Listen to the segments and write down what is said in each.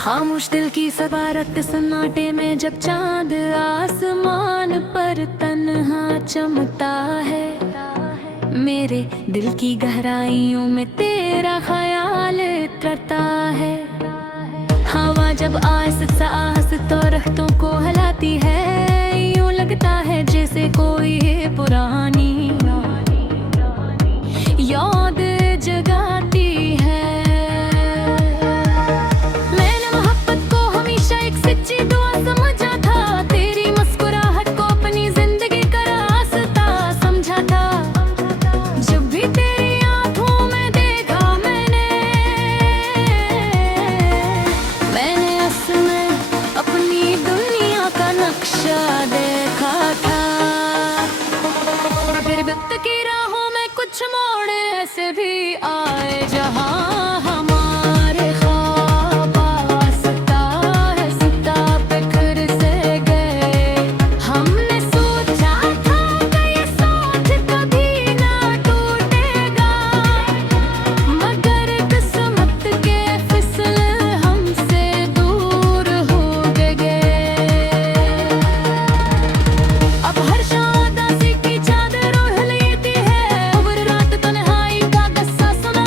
खामोश दिल की सवारत सन्नाटे में जब चांद आसमान पर तन्हा चमकता है, मेरे दिल की गहराइयों में तेरा ख्याल तरता है। हवा जब आहिस्ता आहिस्ता रहतों को हिलाती है, यूं लगता है जैसे कोई पुरानी याद जगाती है। मैंने मोहब्बत को हमेशा एक सच्ची दुआ समझा था, तेरी मुस्कुराहट को अपनी जिंदगी का रास्ता समझा था। जब भी तेरी आंखों में देखा मैंने असल में अपनी दुनिया का नक्शा देखा था। फिर वक्त की राहों में कुछ मोड़ ऐसे भी आए जहां हमारे ख्वाब आस्ता है सिता पे फिर से गए। हमने सोचा था कि ये सोच कभी ना टूटेगा, मगर किस्मत के फिसले हमसे दूर हो गए। अब हर शाम उदासी की चादर ओढ़ लेती है, उम्र रात तन्हाई का गस्सा सुना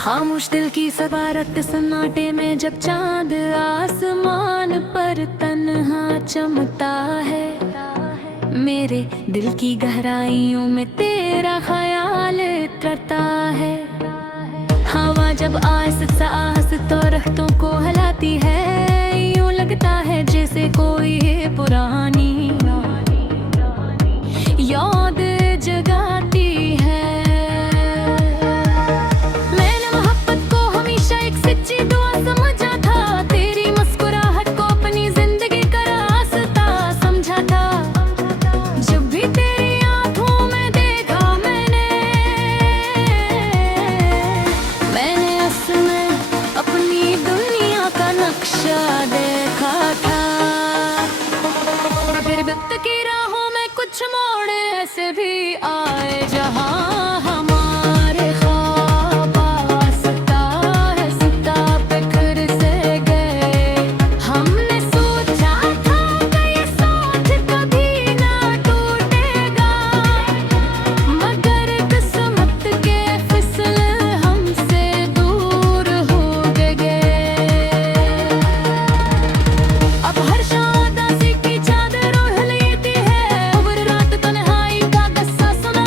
खामोश दिल की सवारत सन्नाटे में जब चांद आसमान पर तन्हा चमकता है, मेरे दिल की गहराइयों में तेरा ख्याल तरता है। हवा जब आहिस्ता आहिस्ता रहतों को हिलाती है, यूं लगता है जैसे कोई पुरानी याद जगाती है। मैंने मोहब्बत को हमेशा एक सच्ची दुआ समझा था, तेरी मुस्कुराहट को अपनी जिंदगी का रास्ता समझा था। जब भी तेरी आंखों में देखा मैंने असल में अपनी दुनिया का नक्शा देखा था। फिर वक्त की राहों में कुछ मोड़ ऐसे भी आए जहां हमारे ख्वाब आस्ता है सिता पे फिर से गए। हमने सोचा था कि ये साथ कभी ना टूटेगा, मगर किस्मत के फिसले हमसे दूर हो गए। अब हर शाम उदासी की चादर ओढ़ लेती है, उम्र रात तन्हाई का गस्सा सुना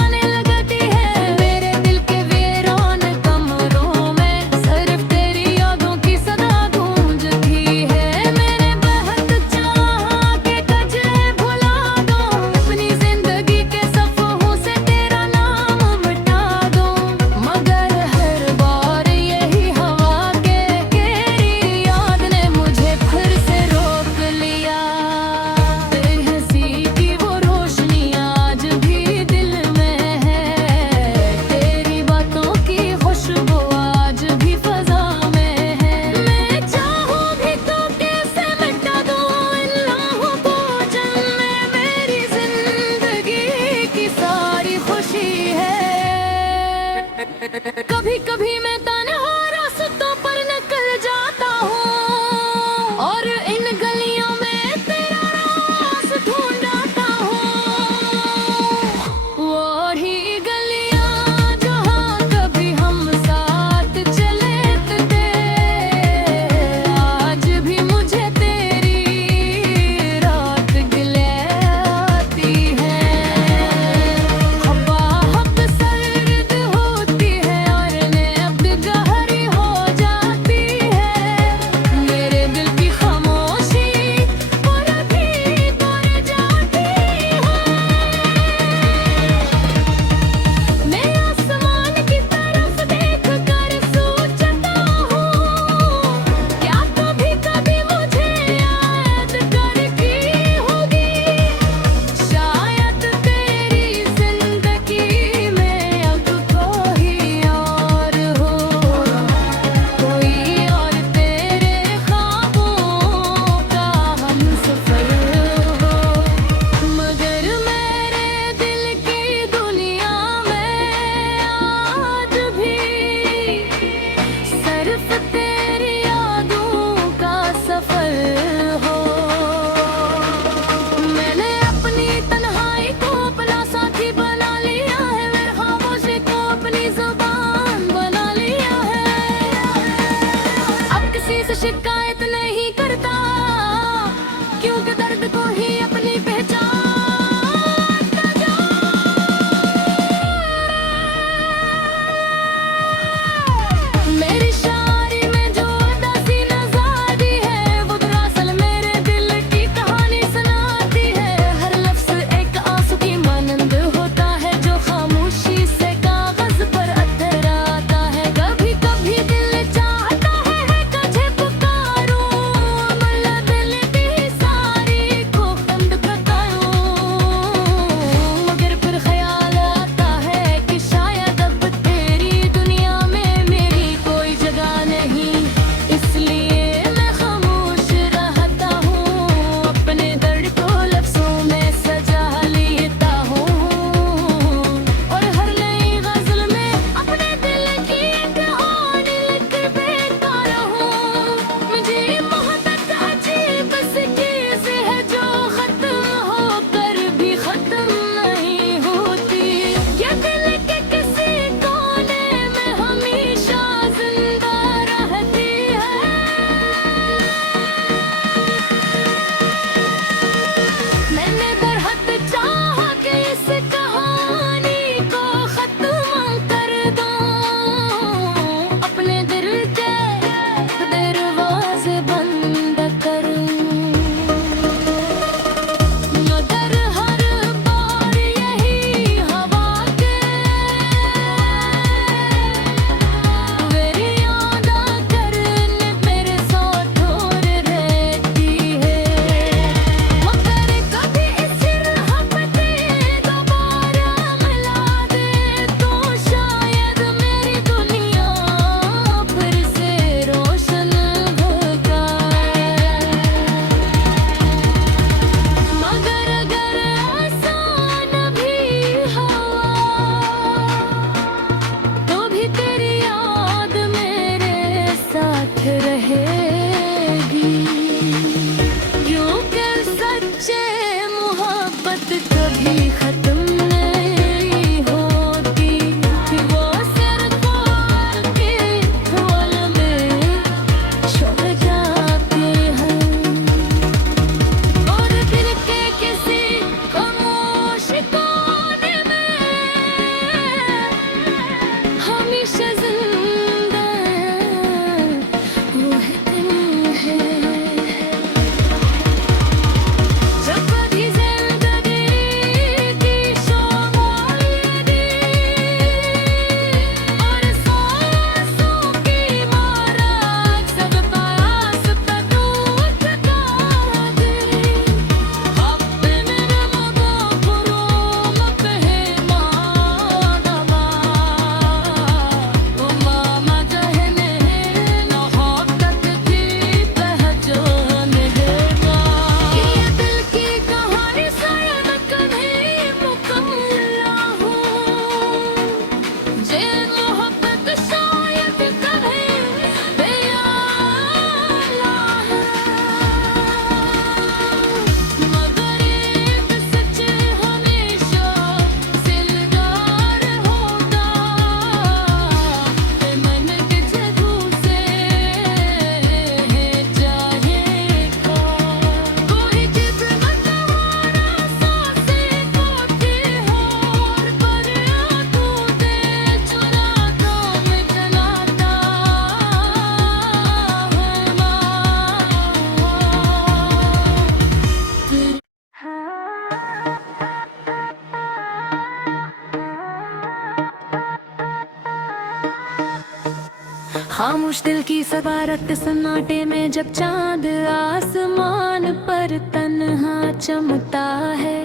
खामोश दिल की सवारत सन्नाटे में जब चांद आसमान पर तन्हा चमकता है,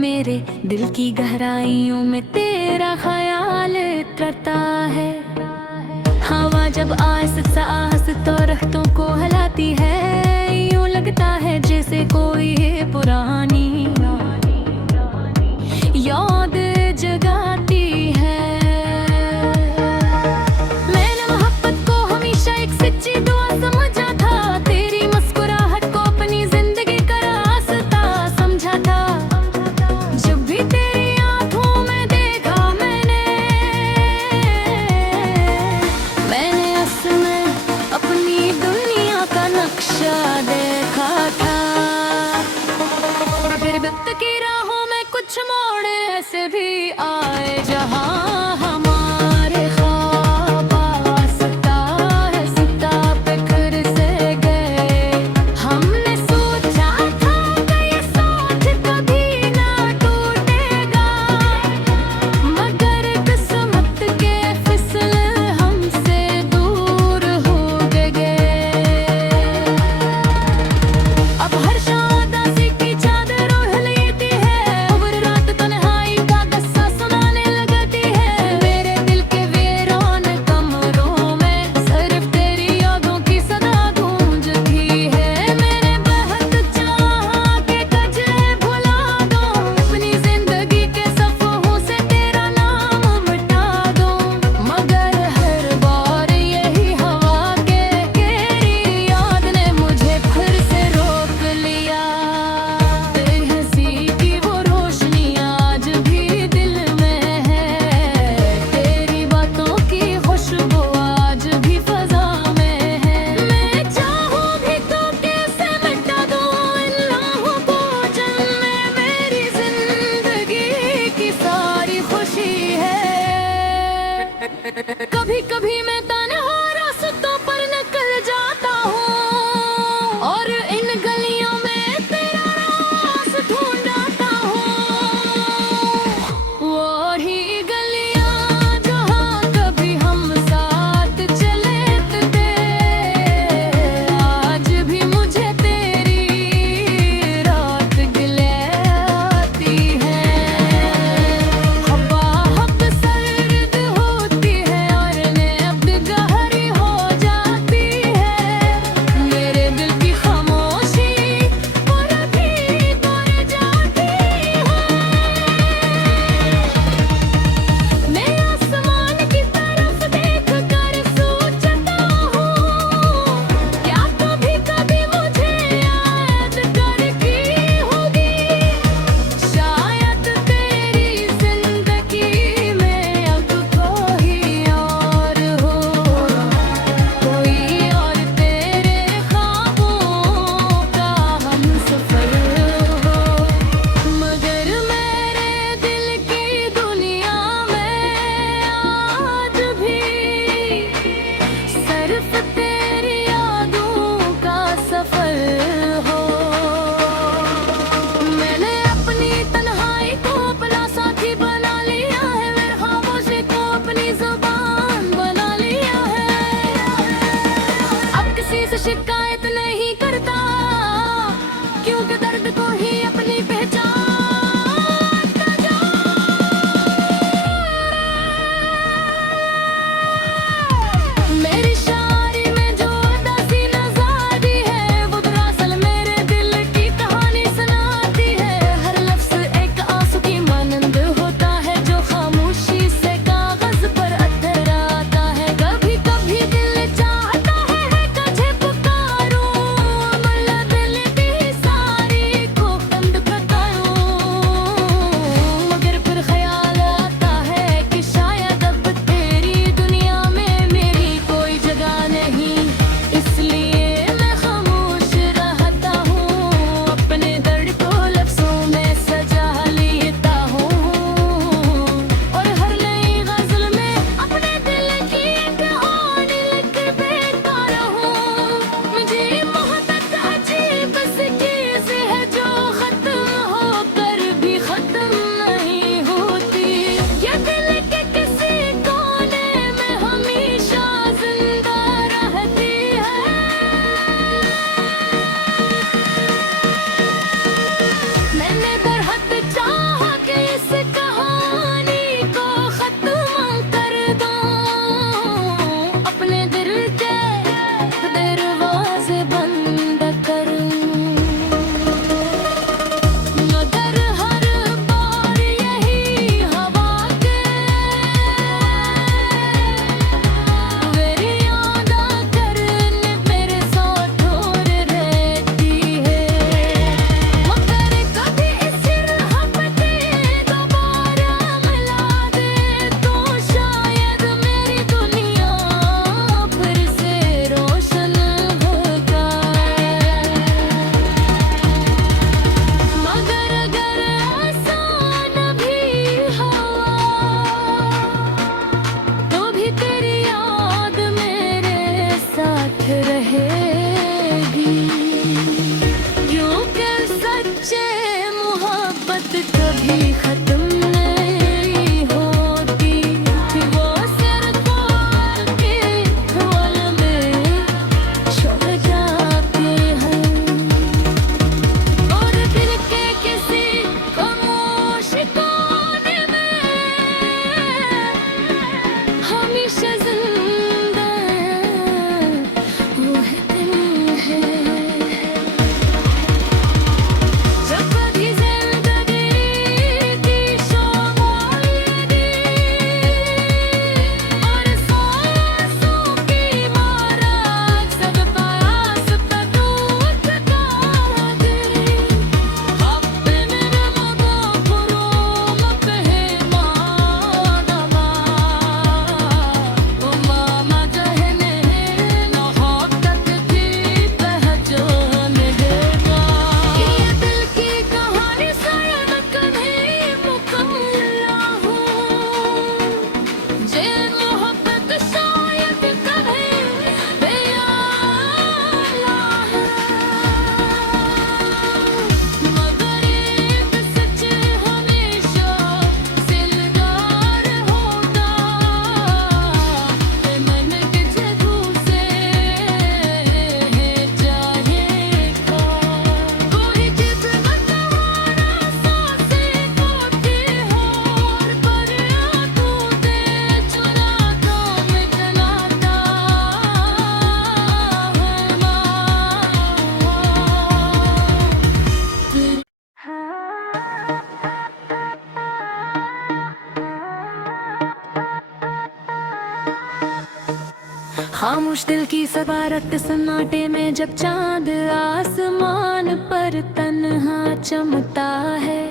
मेरे दिल की गहराइयों में तेरा ख्याल तरता है। हवा जब आहिस्ता आहिस्ता रहतों को हिलाती है, यूं लगता है जैसे कोई पुरानी याद जगाती है। मैंने मोहब्बत को हमेशा एक सच्ची दुआ समझा था, तेरी मुस्कुराहट को अपनी जिंदगी का रास्ता समझा था। जब भी तेरी आंखों में देखा मैंने असल में अपनी दुनिया का नक्शा देखा था। फिर वक्त की राहों में कुछ मोड़ ऐसे भी आए जहां हमारे ख्वाब आस्ता है सिता पे फिर से गए। हमने सोचा था कि ये साथ कभी ना टूटेगा, मगर किस्मत के फिसले हमसे दूर हो गए। अब हर शाम उदासी की चादर ओढ़ लेती है, उम्र रात तन्हाई का गस्सा सुना ये मोहब्बत कभी खत्म नहीं होती, वो सिर्फ आपके ख्याल में छोड़ जाते हैं। और दिल के किसी खामोश कोने में हमेशा जिंदा वो है दिल है। जब कभी जिंदगी की शोमोली दी और सांसों की माराज सब पास पे टूट दी, Habbin ramada kurum pehmanama, umama jahne mohabbat की पहचान देगा। ये दिल की कहानी शायद कभी मुकम्मल ना हो, ये मोहब्बत शायद कभी बेयाना है, मगर एक सच हमेशा दिलदार होता है। मन के जगह से जाएगा कोई जिद मतवारा सांसें खोती हो, पर आंखों से चुराता मिटनाता खामोश दिल की सवारत सन्नाटे में जब चांद आसमान पर तन्हा चमकता है,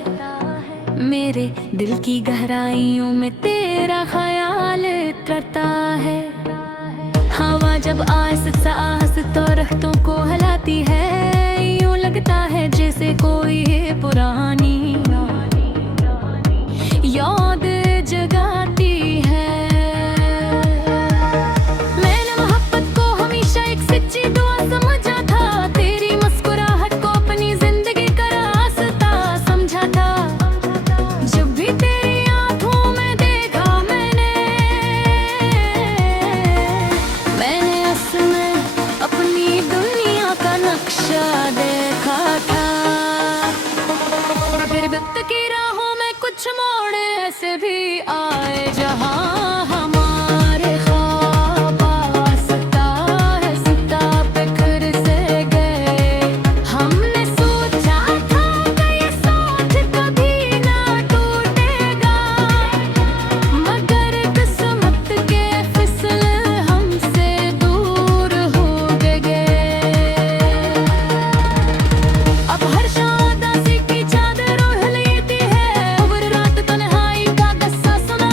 मेरे दिल की गहराइयों में तेरा ख्याल तरता है। हवा जब आहिस्ता आहिस्ता रहतों को हिलाती है, यूं लगता है जैसे कोई पुरानी याद जगाती है। मैंने मोहब्बत को हमेशा एक सच्ची दुआ समझा था, तेरी मुस्कुराहट को अपनी जिंदगी का रास्ता समझा था। जब भी तेरी आंखों में देखा मैंने असल में अपनी दुनिया का नक्शा देखा था। फिर वक्त की राहों में कुछ मोड़ ऐसे भी आए जहां हमारे ख्वाब आस्ता आस्ता बिखर से गए। हमने सोचा था कि ये साथ कभी ना टूटेगा, मगर किस्मत के फिसले हमसे दूर हो गए। अब हर शाम उदासी की चादर ओढ़ लेती है, उम्र रात तन्हाई का गस्सा सुना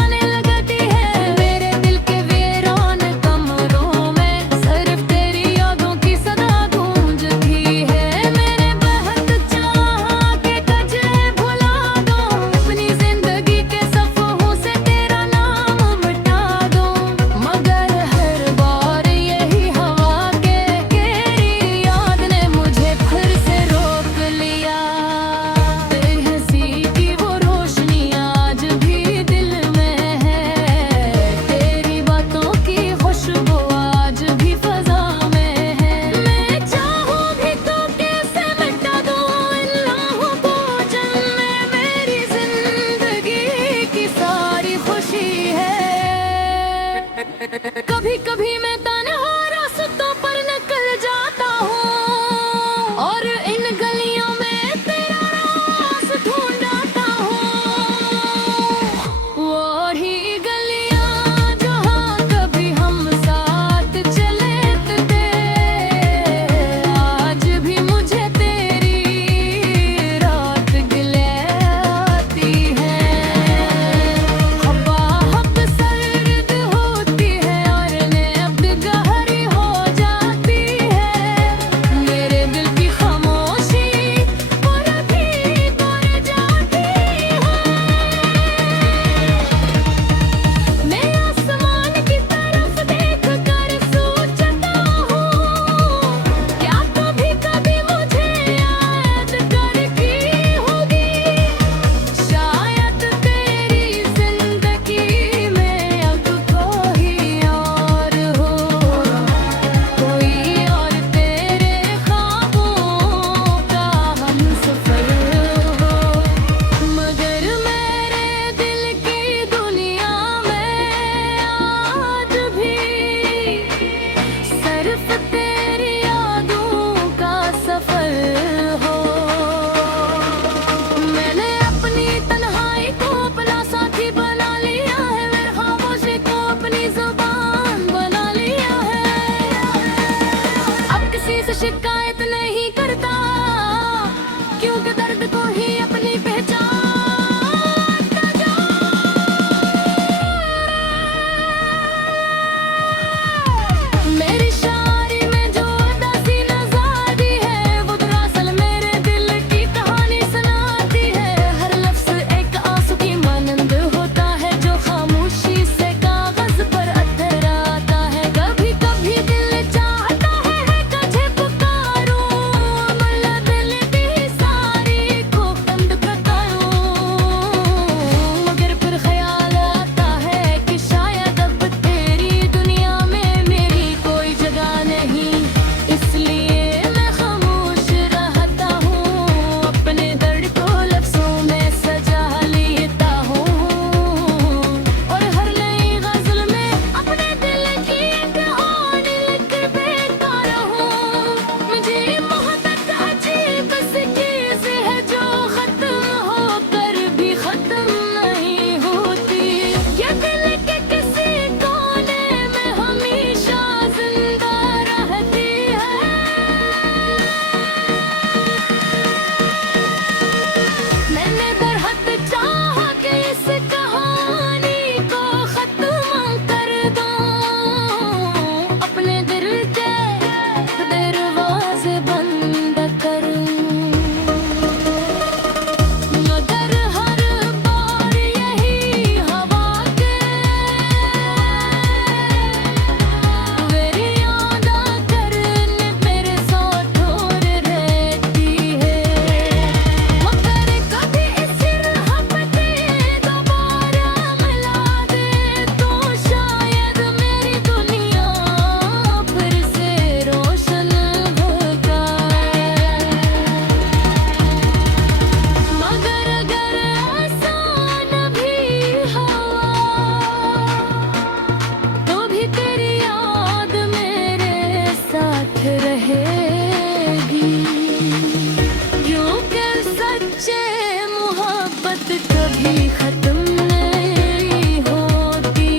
ये मोहब्बत कभी खत्म नहीं होती,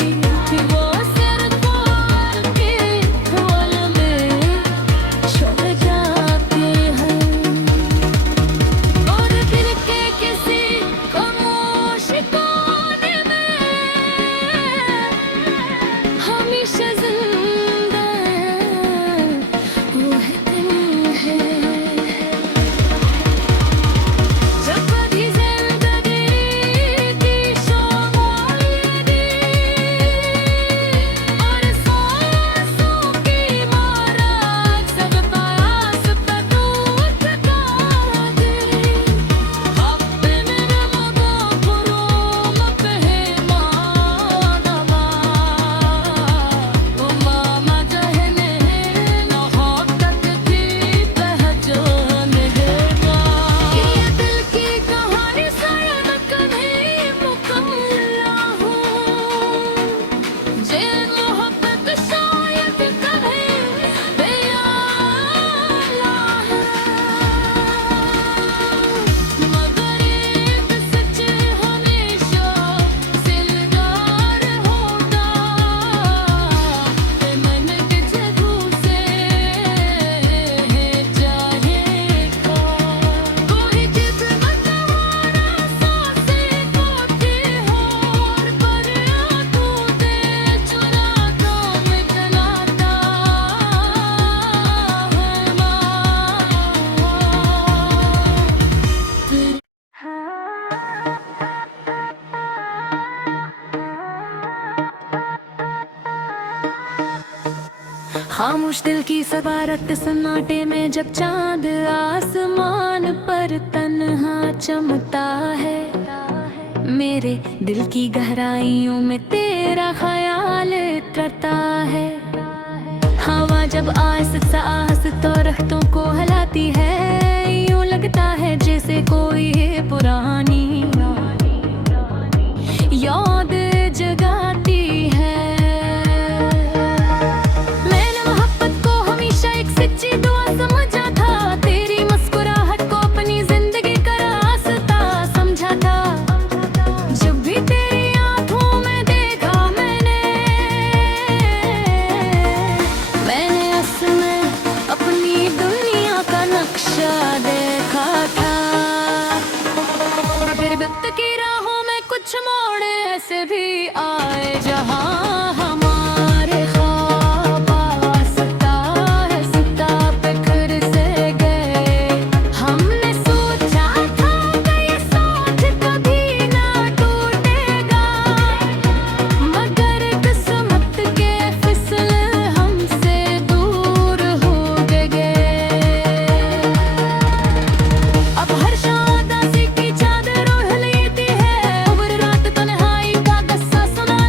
वो सिर्फ आपके ख्याल में छोड़ जाते हैं। और दिल के किसी खामोश कोने में हमेशा जिंदा वो है दिल है। जब कभी जिंदगी की शोर दी और सांसों की मारा सब पास पे टूट गए, अपने रंगों को रोम पे मानवा वो मामा जहने मोहब्बत की पहचान है। ये दिल की कहानी शायद कभी मुकम्मल हो, ये मोहब्बत शायद कभी बेयाला है, मगर एक सच हमेशा जिंदार होता है। मन के जगह से जाएगा कोई किस्मत वाला सांसें खोती होर पर आंखों से चुराता मिटनाता खामोश दिल की सवारत सन्नाटे में जब चांद आसमान पर तन्हा चमकता है, मेरे दिल की गहराइयों में तेरा ख्याल तरता है। हवा जब आहिस्ता आहिस्ता रहतों को हिलाती है, यूं लगता है जैसे कोई पुरानी याद जगाती है। मैंने मोहब्बत को हमेशा एक सच्ची दुआ समझा था, तेरी मुस्कुराहट को अपनी जिंदगी का रास्ता समझा था। जब भी तेरी आंखों में देखा मैंने असल में अपनी दुनिया का नक्शा देखा था। फिर वक्त की राहों में कुछ मोड़ ऐसे भी आए जहां हमारे ख्वाब आस्ता है सिता पे फिर से गए। हमने सोचा था कि ये साथ कभी ना टूटेगा, मगर किस्मत के फिसले हमसे दूर हो गए। अब हर शाम उदासी की चादर ओढ़ लेती है, उम्र रात तन्हाई का गस्सा सुना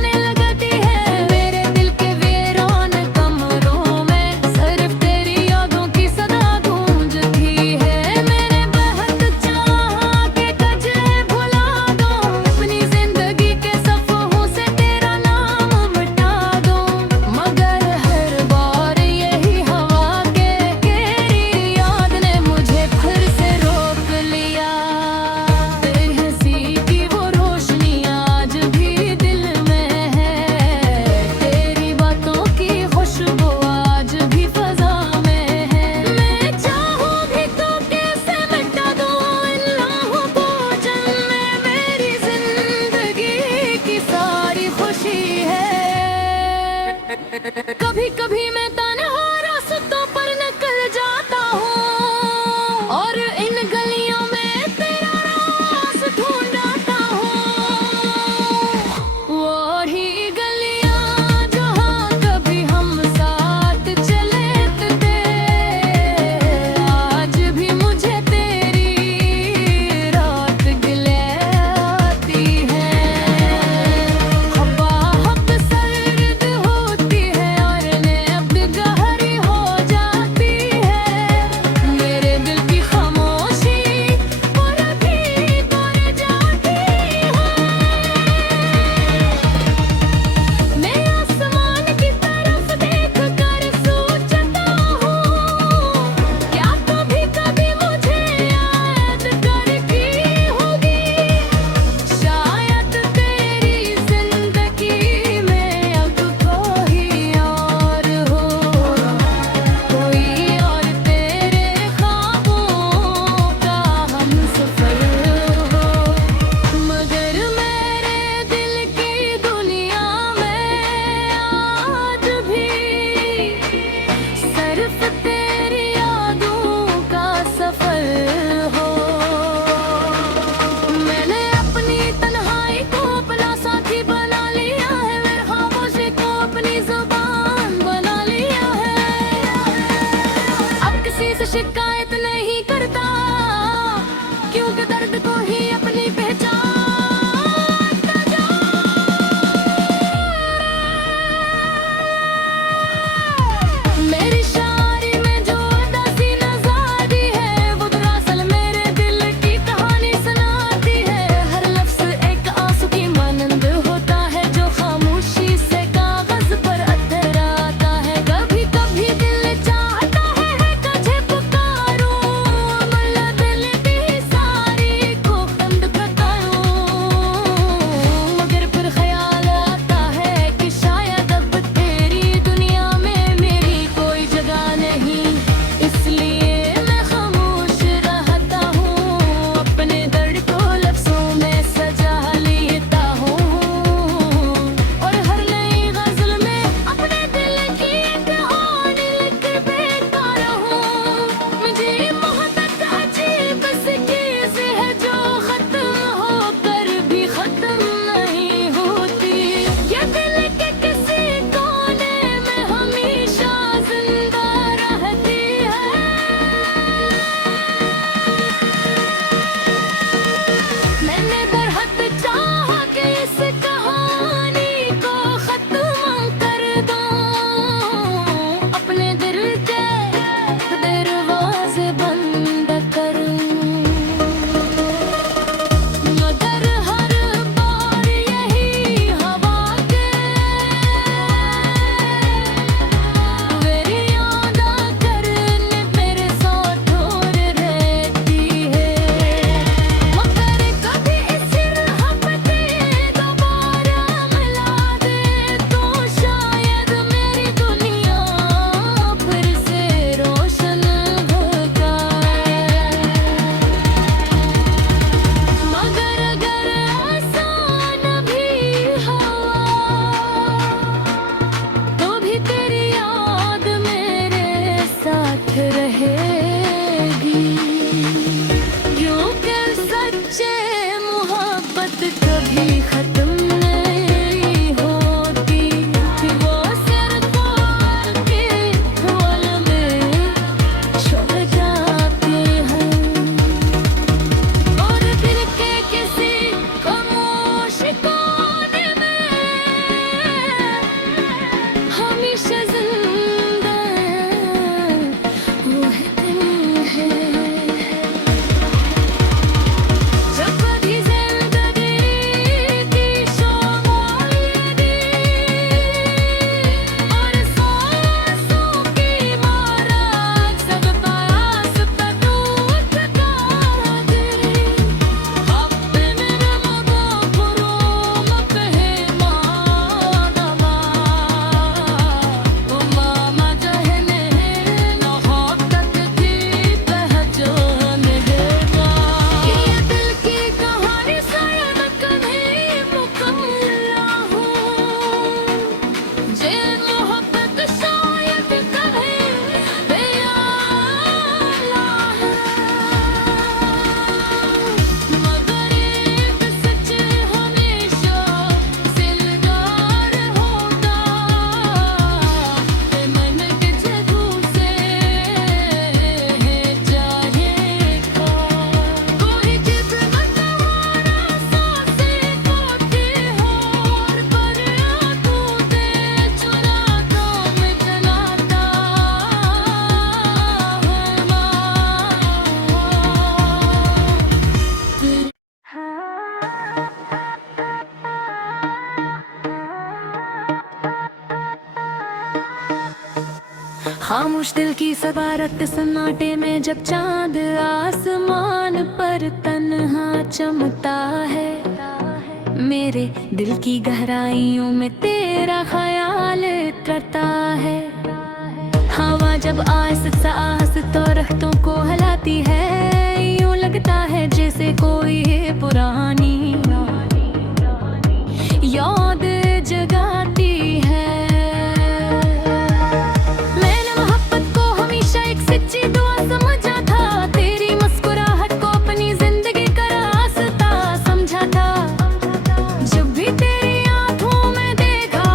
खामोश दिल की सवारत सन्नाटे में जब चांद आसमान पर तन्हा चमकता है। मेरे दिल की गहराइयों में तेरा ख्याल तरता है। हवा जब आहिस्ता आहिस्ता रहतों को हिलाती है, यूं लगता है जैसे कोई पुरानी याद जगाती है। मैंने मोहब्बत को हमेशा एक सच्ची दुआ समझा था, तेरी मुस्कुराहट को अपनी जिंदगी का रास्ता समझा था। जब भी तेरी आंखों में देखा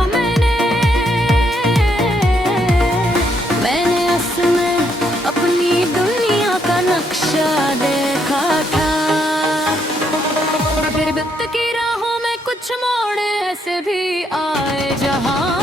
मैंने असल में अपनी दुनिया का नक्शा देखा था। फिर वक्त की राहों में कुछ मोड़ ऐसे भी आए जहां